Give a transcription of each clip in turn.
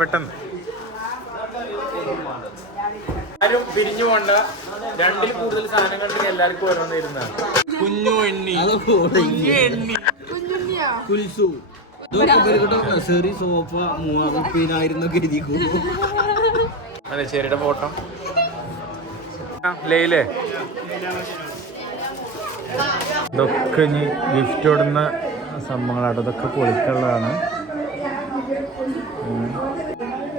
പെട്ടെന്ന്. ആരും പിരിഞ്ഞു പോണ്ട. രണ്ടിൽ കൂടുതൽ സാധനങ്ങൾ എല്ലാവർക്കും ഓരോന്നിരുന്നാണ് കുഞ്ഞു എണ്ണി. കുഞ്ഞു എണ്ണി. കുൽസു. സെറി സോഫ മുപ്പതിനായിരം എഴുതിക്കൂ അതെ ചെറിയുടെ ഫോട്ടോ. ലേയിലേ ഇതൊക്കെ ഇനി ഗിഫ്റ്റ് ഇടുന്ന സംഭവങ്ങളാണ് ഇതൊക്കെ പൊളിക്കുള്ളതാണ്.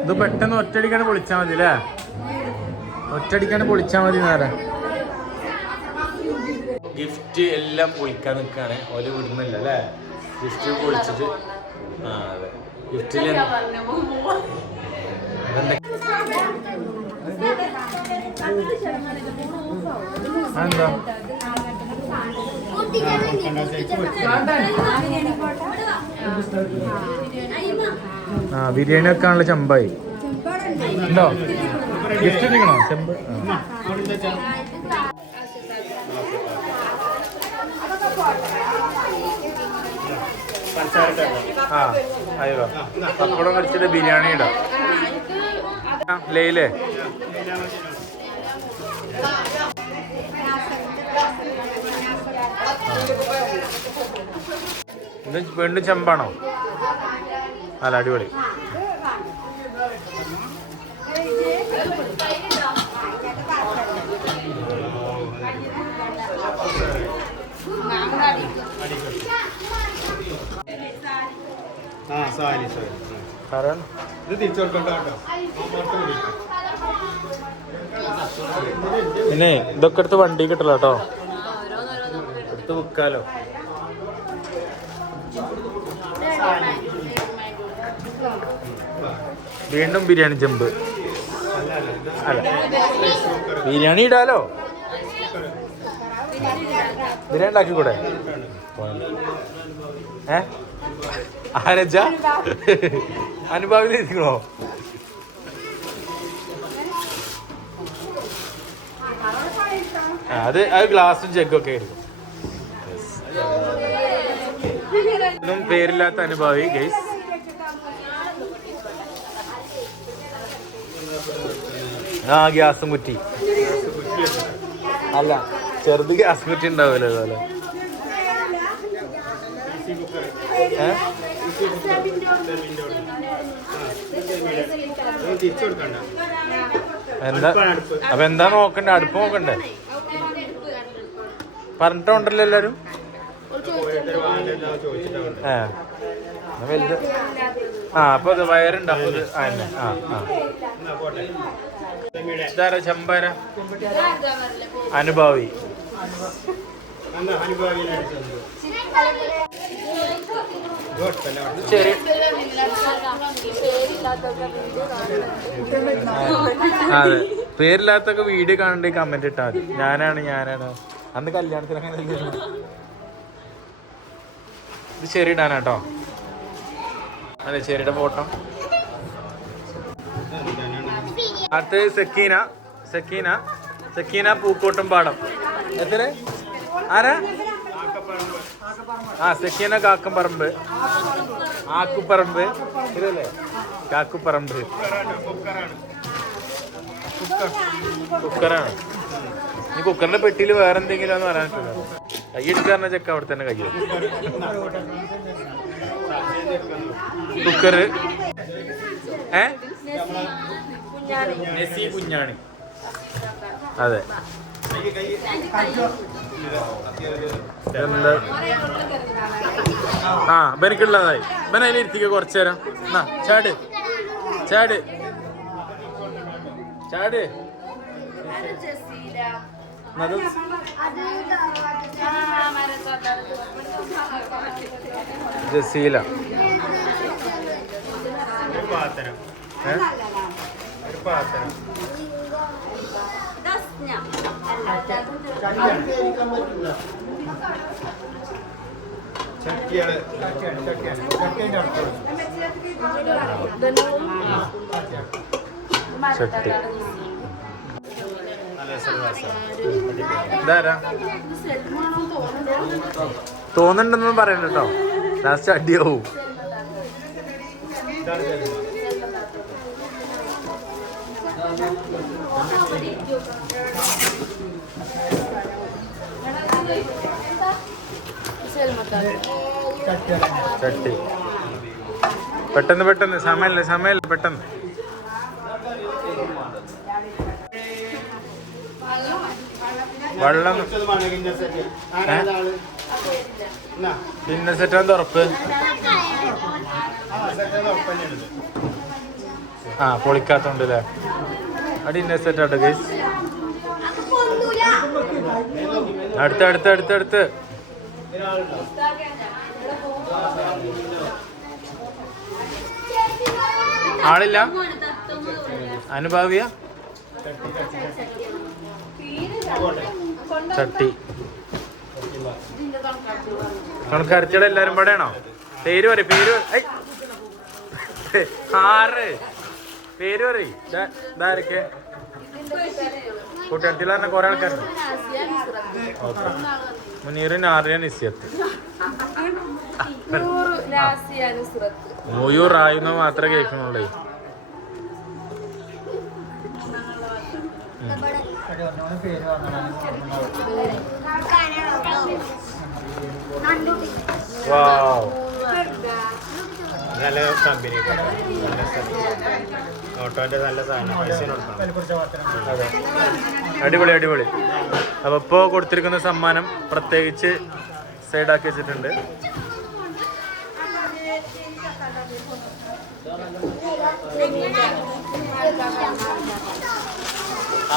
ഇത് പെട്ടെന്ന് ഒറ്റടിക്കാണ് പൊളിച്ചാൽ മതി അല്ലേ ഒറ്റടിക്കാണ് പൊളിച്ചാൽ മതി നേരെ. ഗിഫ്റ്റ് എല്ലാം പൊളിക്കാൻ നിൽക്കുകയാണ് ഓൽ വിടുന്നില്ല അല്ലേ? ഗിഫ്റ്റ് പൊളിച്ചിട്ട് ആ അതെ. ഗിഫ്റ്റിൽ എന്താ ആ ബിരിയാണി വെക്കാനുള്ള ചെമ്പായി. ഉണ്ടോ? ഗിഫ്റ്റ് എടുക്കണോ ചെമ്പ്. പപ്പടം വെച്ചിട്ട് ബിരിയാണി ഇടാം. ലേയിലേ. വീണ്ടും ചെമ്പാണോ? അല്ല അടിപൊളി. ആ സാരി സാരി. കാരണം? ഇത് തിരിച്ചു കൊടുക്കണ്ട കേട്ടോ. പിന്നെ ഇതൊക്കെ എടുത്ത് വണ്ടി കിട്ടല കേട്ടോ എടുത്ത് വിൽക്കാലോ വീണ്ടും ബിരിയാണി ചെമ്പ്. അല്ല. ബിരിയാണി ഇടാലോ? ബിരിയാണി ഉണ്ടാക്കിക്കൂടെ? ഏ? ആരച്ച അനുഭാവിൽ ഇരിക്കണോ? അത് അത് ഗ്ലാസും ഒക്കെ ആയിരിക്കും. ഒന്നും പേരില്ലാത്ത അനുഭാവി ഗൈസ് ആ ഗ്യാസും കുറ്റി. അല്ല ചെറുത് ഗ്യാസ് കുറ്റി ഉണ്ടാവില്ല അതുപോലെ? എന്താ? അപ്പൊ എന്താ നോക്കണ്ടേ? അടുപ്പ് നോക്കണ്ടേ? പറഞ്ഞിട്ടുണ്ടല്ലോ എല്ലാരും? ഏ. വലുത്. ആ അപ്പൊ ഇത് വയറുണ്ട് അപ്പൊ ഇത് ആ ആ ആ. ചെമ്പാര? അനുഭാവി. ശരി. അതെ. പേരില്ലാത്തൊക്കെ വീഡിയോ കാണണ്ടേ കമന്റ് ഇട്ടാ മതി. ഞാനാണ് ഞാനാണ്. അന്ന് കല്യാണത്തിന് അങ്ങനെ ഇത് ശരി ഇടാനാട്ടോ അതെ ശരിയുടെ ഫോട്ടോ. അടുത്ത് സക്കീന സക്കീന സക്കീന പൂക്കോട്ടും പാടം എത്ര ആരാ? ആ സക്കീന കാക്കമ്പറമ്പ് ആക്കുപ്പറമ്പ് ഇതല്ലേ കാക്കുപ്പറമ്പ് കുക്കറാണ്. ഈ കുക്കറിന്റെ പെട്ടിയിൽ വേറെ എന്തെങ്കിലും പറയാൻ പറ്റില്ല. കൈയെടുത്ത് പറഞ്ഞ ചെക്ക അവിടെ തന്നെ കയ്യിൽ കുക്കർ ഏ? കുഞ്ഞാണി. അതെ. എന്താ? ആ ബനിക്കുള്ളതായി. ബന അതിൽ ഇരുത്തിക്ക കുറച്ചു നേരം. എന്നാ ചാട്. ചാട്. ചാട്. ജസീല പാത്രം? ഒരു പാത്രം ചട്ടിയാണ് ചട്ടിയാണ് ചട്ടിയാണ് ചട്ടീന്റെ അടുത്ത് ചട്ടി തോന്നുന്നുണ്ടെന്നും പറയണ്ട കേട്ടോ ലാസ്റ്റ് അടിയാവും. ചട്ടി. പെട്ടെന്ന് പെട്ടെന്ന്. സമയമല്ലേ സമയമല്ലേ പെട്ടെന്ന്. വെള്ളം. പിന്നെ സെറ്റാന്ന് ഉറപ്പ്? ആ പൊളിക്കാത്തോണ്ട് അല്ലേ അടി ഇന്ന സെറ്റ് ആട്ടോ ഗൈസ് അടുത്ത് അടുത്ത് അടുത്ത് അടുത്ത്. ആളില്ല? അനുഭാവിയ? ചട്ടി. കണക്കരച്ചടെ എല്ലാരും പടയാണോ? പേര് പറയും പേര്. ആറ്. പേര് പറയും. ഇതാരൊക്കെ കൂട്ടുകാരത്തിൽ പറഞ്ഞ കുറെ ആൾക്കാരുണ്ട്. ഓക്കെ. മുനീറിന് ആറിയ നിസ്യത്ത്. മൂയൂർ ആയിരുന്നു മാത്രമേ പേര് നല്ല കമ്പനി ഓട്ടോന്റെ നല്ല സാധനം. പൈസ അതെ. അടിപൊളി അടിപൊളി. അപ്പൊ ഇപ്പോ കൊടുത്തിരിക്കുന്ന സമ്മാനം പ്രത്യേകിച്ച് സൈഡാക്കി വെച്ചിട്ടുണ്ട്.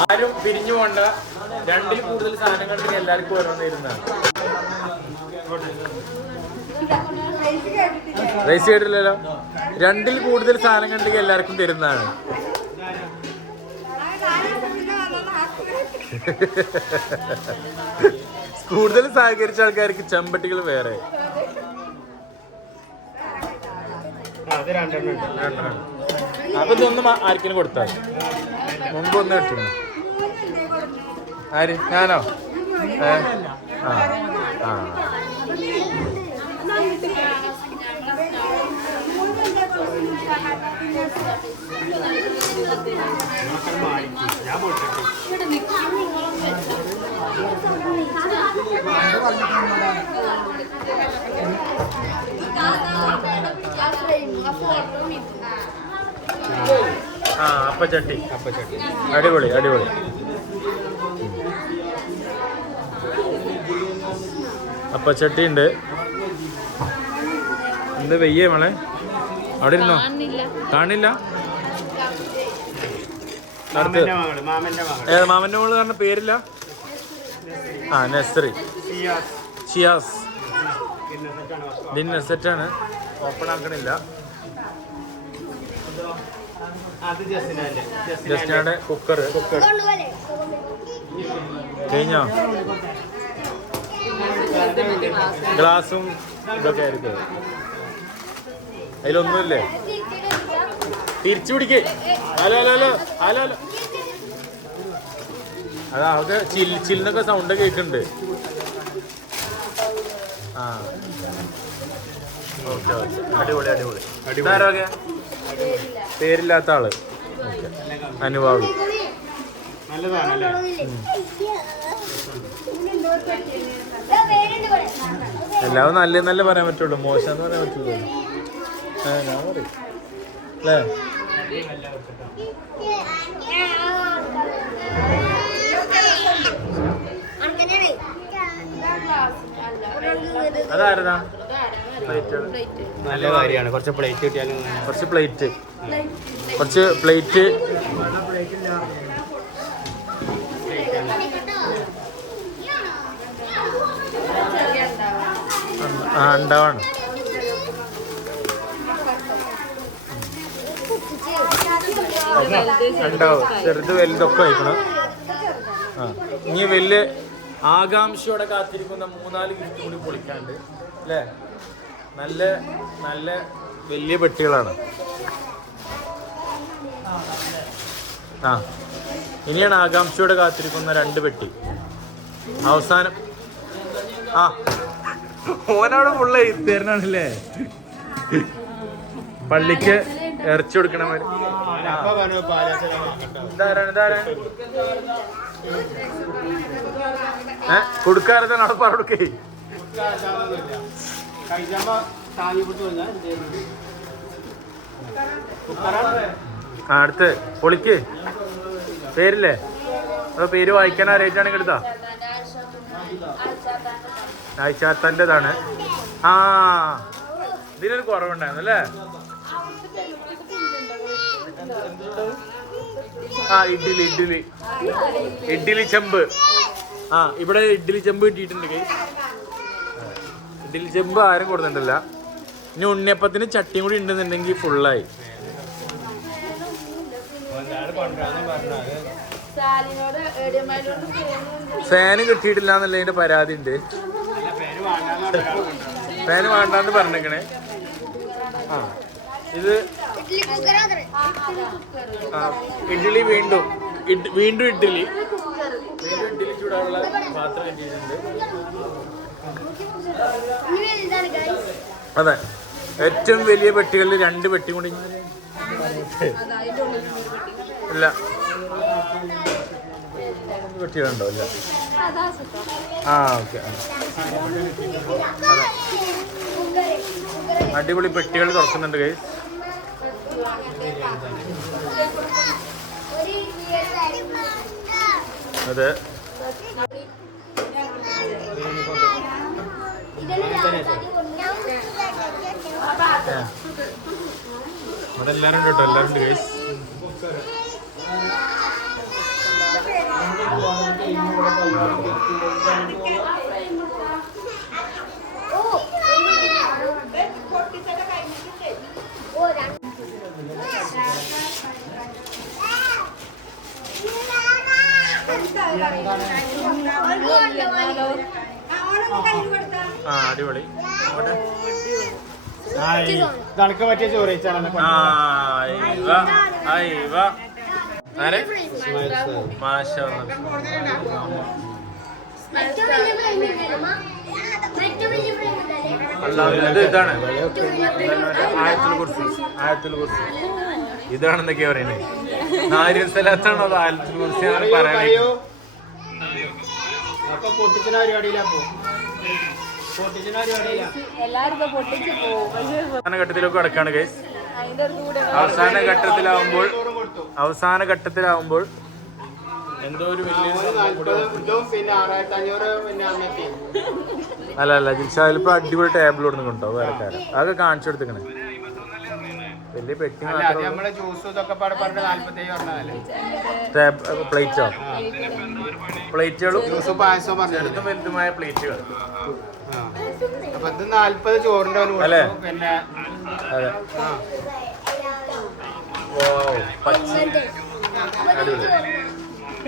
ആരും പിരിഞ്ഞു പോണ്ട. രണ്ടിൽ കൂടുതൽ സാധനങ്ങൾ എല്ലാവർക്കും ഓരോന്നിരുന്നാണ് റൈസ് കേട്ടില്ലല്ലോ. രണ്ടിൽ കൂടുതൽ സാധനം കണ്ടെങ്കിൽ എല്ലാവർക്കും തരുന്നതാണ്. കൂടുതൽ സഹകരിച്ച ആൾക്കാർക്ക് ചെമ്പട്ടികൾ വേറെ. രണ്ടെണ്ണം. അപ്പൊ ഇതൊന്നും ആ- ആർക്കിനും കൊടുത്താൽ മുമ്പ് ഒന്ന് കിട്ടുന്നു ആര് ഞാനോ ഏ? ആ ആ ഞാൻ ആ അപ്പച്ചട്ടി അപ്പച്ചട്ടി അടിപൊളി അടിപൊളി. അപ്പച്ചട്ടി ഉണ്ട്. എന്ത് വെയ്യേ മോളെ? അവിടെ ഇരുന്നോ? കാണില്ല. മാമന്റെ മകൾ മാമന്റെ മകൾ. ഏ മാമന്റെ മോൾ പറഞ്ഞ പേരില്ല? ആ നഴ്സറി ഷിയാസ്. ഡിന്നർ സെറ്റാണ്. ഓപ്പൺ ആക്കണില്ല. ജസ്റ്റിനാടെ കുക്കർ കഴിഞ്ഞോ? ഗ്ലാസും ഇതൊക്കെ ആയിരിക്കും. അതിലൊന്നുമില്ലേ? തിരിച്ചു പിടിക്കേ. Hello hello hello hello hello. അതാ അവക്ക് ചിൽ ചില്ലെന്നൊക്കെ സൗണ്ട് കേൾക്കുന്നുണ്ട്. ആ. Okay okay. അടിപൊളി അടിപൊളി. ഇതാരൊക്കെ പേരില്ലാത്ത ആൾ. നല്ലതാണല്ലേ? എല്ലാവരും നല്ല നല്ല പറയാൻ പറ്റുള്ളൂ. മോശം എന്ന് പറയാൻ പറ്റുള്ളൂ. ആ ഞാൻ പറയും. അല്ലേ? അതാരതാ നല്ല കാര്യമാണ്. കുറച്ച് പ്ലേറ്റ് കിട്ടിയാലും കുറച്ച് പ്ലേറ്റ് കുറച്ച് പ്ലേറ്റ് ആ ഉണ്ടാവണം. ഉണ്ടാവും. ചെറുത് വലുതൊക്കെ കഴിക്കണം ആ. ഇനി വലിയ ആകാംക്ഷയോടെ കാത്തിരിക്കുന്ന മൂന്നാൽ ഗിഫ്റ്റ് കൂടി പൊളിക്കാണ്ട് അല്ലേ? നല്ല നല്ല വലിയ പെട്ടികളാണ്. ആ ഇനിയാണ് ആകാംക്ഷയോടെ കാത്തിരിക്കുന്ന രണ്ട് പെട്ടി. അവസാനം ആ. ഓനോട് ഫുള്ള് തരണല്ലേ പള്ളിക്ക് ഇറച്ചി കൊടുക്കണ മാതിരി. ഇതാരാണ് ഇതാരാണ്? ഏ കൊടുക്കാറതാണ് അവിടെ പറഞ്ഞേ അടുത്ത്. പൊളിക്ക്. പേരില്ലേ? അതോ പേര് വായിക്കാൻ അറിയിട്ടാണെങ്കിൽ എടുത്താ? ആയിച്ചാത്തന്റെതാണ് ആ ഇതിനൊരു കുറവുണ്ടായിരുന്നു അല്ലേ? ആ ഇഡ്ഡലി ഇഡ്ഡലി. ഇഡ്ഡലി ചെമ്പ്. ആ ഇവിടെ ഇഡ്ഡലി ചെമ്പ് കിട്ടിയിട്ടുണ്ട് കൈ. ഇഡ്ഡലി ജമ്പ് ആരും കൊടുത്തിട്ടില്ല. ഇനി ഉണ്ണിയപ്പത്തിന് ചട്ടിയും കൂടി ഉണ്ടെന്നുണ്ടെങ്കിൽ ഫുള്ളായി ഫാന് കിട്ടിയിട്ടില്ല എന്നുള്ളതിന്റെ പരാതി ഉണ്ട്. ഫാന് വേണ്ടെന്ന് പറഞ്ഞേക്കണേ. ആ ഇത് ആ, ഇഡ്ഡലി വീണ്ടും വീണ്ടും ഇഡ്ഡലി വീണ്ടും ഇഡ്ഡലി ചൂടാനുള്ള പാത്രം കിട്ടിയിട്ടുണ്ട്. അതെ. ഏറ്റവും വലിയ പെട്ടികളിൽ രണ്ട് പെട്ടി കൂടി. ഇല്ല. പെട്ടികളുണ്ടോ സുഖം ആ ഓക്കെ. അടിപൊളി പെട്ടികൾ തുറക്കുന്നുണ്ട് കൈ അതെ ഏ. ഇവിടെ ഉണ്ട് കേട്ടോ എല്ലാരും ഉണ്ട് ഗൈസ് ആ അടിപൊളി. തണുക്ക് പറ്റിയ ചോറ് ഇതാണ്. ആയത്തിൽ കുറിച്ച് ആയത്തിൽ കുറിച്ച് ഇതാണ് എന്തൊക്കെയാ പറയുന്നത് നാര്യ സ്ഥലത്താണോ അത് ആയത്തിൽ കുറിച്ച് പറയാൻ അപ്പൊ പൊട്ടിച്ചിന പരിപാടിയിലാ പോ. പോകും അവസാന ഘട്ടത്തിലൊക്കെ കടക്കാണ് ഗൈസ് അവസാന ഘട്ടത്തിലാവുമ്പോൾ അവസാന ഘട്ടത്തിലാവുമ്പോൾ എന്തോ ഒരു വലിയ അന്നത്തെ അല്ല അല്ല ജിൽഷാലിപ്പോ അടിപൊളി ടേബിൾ കൊടുക്കുന്നുണ്ടോ? വേറെ വേറെക്കാരൻ അതൊക്കെ കാണിച്ചു കൊടുത്തേക്കണേ. വലിയ പെട്ടി നമ്മൾ ജ്യൂസും ഇതൊക്കെ പറഞ്ഞ നാല്പത്തേഴ് പറഞ്ഞതല്ലേ പ്ലേറ്റോ പ്ലേറ്റുകളും ജ്യൂസും പായസവും പറഞ്ഞത് ചെറുതും വലുതുമായ പ്ലേറ്റുകൾ ആ. അപ്പൊ ഇത് നാല്പത് ചോറിന്റെ അല്ലേ? പിന്നെ അതെ. ആ.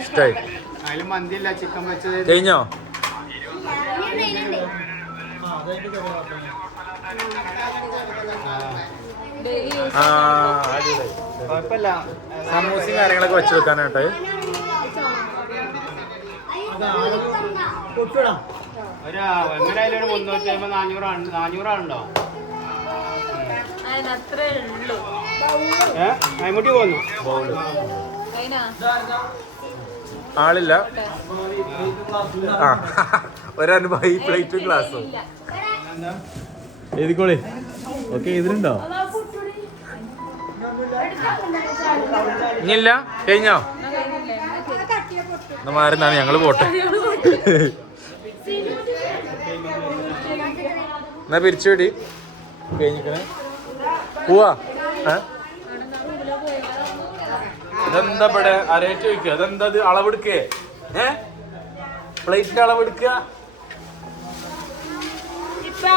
ഇഷ്ടായി. അതിൽ മന്തിയില്ല ചിക്കൻ വെച്ചത്. കഴിഞ്ഞോ? ഡെയിലി ആ അടിപൊളി. സമൂസയും കാര്യങ്ങളൊക്കെ വെച്ച് വെക്കാനായിട്ട് ഒരു എങ്ങനെയായാലും ഒരു മുന്നൂറ്റി അമ്പത് നാനൂറാണ് നാനൂറാണല്ലോ അതിനത്രേ ഉള്ളൂ. ഏഹ് മൈമുട്ടി പോന്നു? ആളില്ല. ആ ഒരനുഭവം ഈ പ്ലേറ്റും ഗ്ലാസ്സും എഴുതിക്കോളി. ഓക്കെ ഇതിലുണ്ടോ ഇനിയില്ല? കഴിഞ്ഞോ? മാറിന്നാണ് ഞങ്ങൾ പോട്ടെ. എന്നാ പിരിച്ചുവിടി കഴിഞ്ഞിക്കണേ. പോവാ. അതെന്താ ഇതെന്താ ഇവിടെ? അരേറ്റ് വെക്കുക അതെന്താ ഇത്? അളവെടുക്കേ? ഏ? പ്ലേറ്റിന്റെ അളവെടുക്കുക ഏ.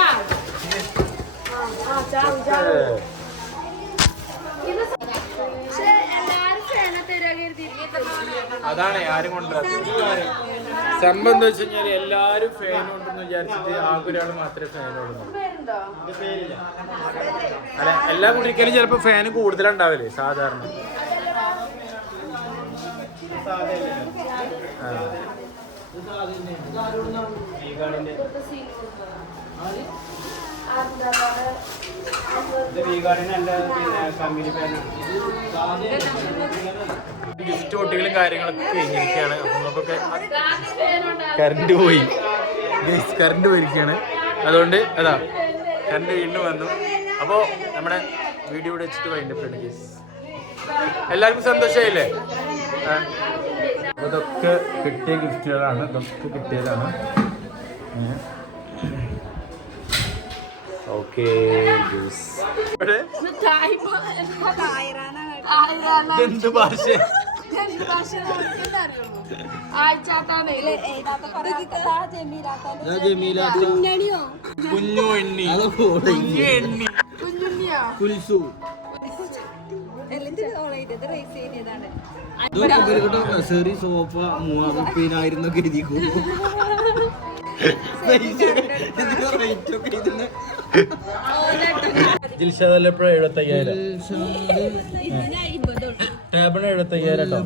അതാണ് ആരും കൊണ്ടുവരാത്തത്. സംഭവം എന്താ വെച്ച് കഴിഞ്ഞാൽ എല്ലാരും ഫാൻ ഉണ്ടെന്ന് വിചാരിച്ചിട്ട് ആകെ ഒരാൾ മാത്രമേ ഫാൻ ഉള്ളൂ. അല്ല എല്ലാ കുടിക്കലും ചിലപ്പോ ഫാന് കൂടുതലുണ്ടാവില്ലേ സാധാരണ. ആ. ഇത് വി ഗാർഡിന് നല്ല പിന്നെ കമ്പനി പേരാണ്. ഗിഫ്റ്റ് കുട്ടികളും കാര്യങ്ങളൊക്കെ കഴിഞ്ഞിരിക്കുകയാണ്. അപ്പൊ നമുക്കൊക്കെ കറണ്ട് പോയി. കറണ്ട് പോയിരിക്കുകയാണ്. അതുകൊണ്ട് അതാ കറണ്ട് വീണ്ടും വന്നു. അപ്പോൾ നമ്മുടെ വീഡിയോ ഇവിടെ വെച്ചിട്ട് വൈൻഡപ്പ് ഗീസ് എല്ലാവർക്കും സന്തോഷമായില്ലേ. ഇതൊക്കെ കിട്ടിയ ഗിഫ്റ്റുകളാണ് ഇതൊക്കെ കിട്ടിയതാണ്. ഓക്കെ ജ്യൂസ് എന്ത് ഭാഷ? കുഞ്ഞു എണ്ണി. കുഞ്ഞു എണ്ണി. കുൽസു. സെറി സോഫ റേറ്റ് ഒക്കെ ഇതിന് ജിൽഷാദ് എപ്പോഴും എഴുപത്തയ്യായിരം? ടേബിളിന് എഴുപത്തയ്യായിരം കേട്ടോ.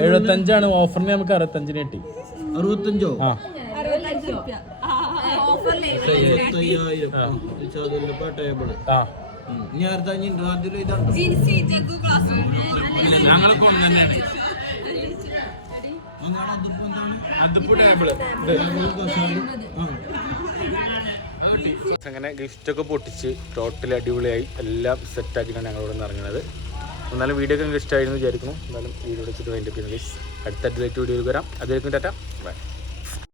എഴുപത്തഞ്ചാണ്. ഓഫറിന് നമുക്ക് അറുപത്തഞ്ചിന് കിട്ടി. അറുപത്തഞ്ചോ? ആ. ഞങ്ങളെ കൊണ്ട് തന്നെയാണ്. അതിപ്പോ ടേബിൾ. ആ. അങ്ങനെ ഗിഫ്റ്റ് ഒക്കെ പൊട്ടിച്ച് ടോട്ടൽ അടിപൊളിയായി. എല്ലാം സെറ്റാക്കിയാണ് ഇവിടെ നിന്ന് ഇറങ്ങുന്നത്. എന്നാലും വീഡിയോ ഒക്കെ ഇഷ്ടമായിരുന്നു വിചാരിക്കുന്നു. എന്നാലും വീഡിയോ വെച്ചിട്ട് വേണ്ടി അടുത്ത അടിപൊളി വീഡിയോ വരാം. അതിലേക്കും ടാറ്റ. ബൈ